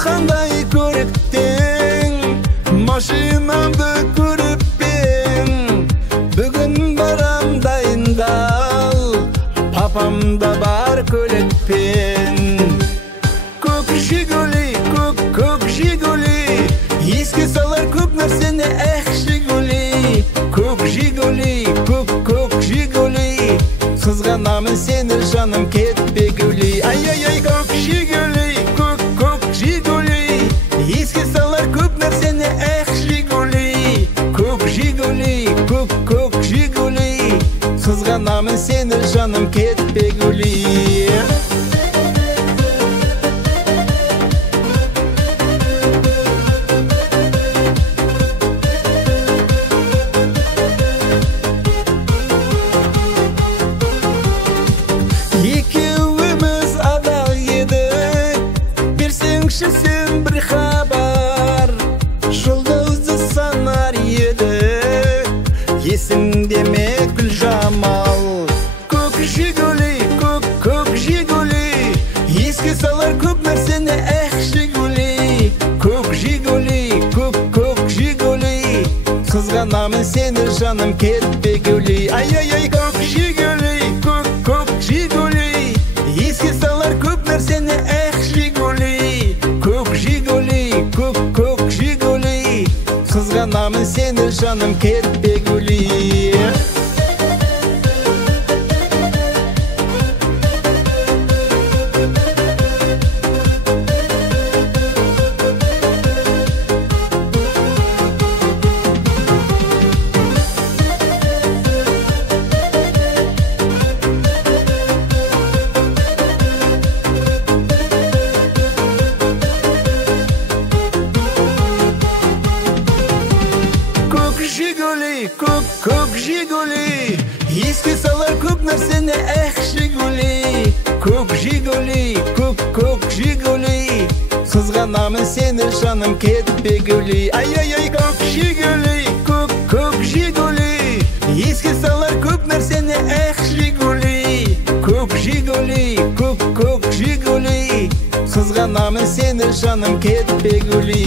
қандай көріктің, машинамды көріп пең. Бүгін барам дайындал, папамда бар көлікпен. Көк Жигули, көк Жигули, еске салар көп нәрсені, эх Жигули. Көк Жигули, көк Жигули, қызғанамын сені жаным, кетпегули. Ай-ай-ай, көк Жигули, көк Жигули, еске салар көп нәрсені, эх Жигули. Көк Жигули, көк Жигули, қызғанамын сені жаным, кетпегули. Екеуіміз адал едік, берсеңші сен бір хабар. Жұлдызды санар едік, есіңде ме Гүлжамал? Көк Жигули, көк Жигули, еске салар көп нәрсені, эх Жигули. Көк Жигули, көк Жигули, қызғанамын сені жаным, кетпегули. Ай-ай-ай, көк Жигули, көк Жигули, еске салар көп нәрсені, эх Жигули. Көк Жигули, көк Жигули, қызғанамын сені жаным, кетпегули. Көк Жигули, еске салар көп нәрсені, эх Жигули. Көк Жигули, көк Жигули, қызғанамын сені жаным, кетпегули. Ай-ай-ай, көк Жигули, көк Жигули, еске салар көп нәрсені, эх Жигули. Көк Жигули, көк Жигули, қызғанамын сені жаным, кетпегули.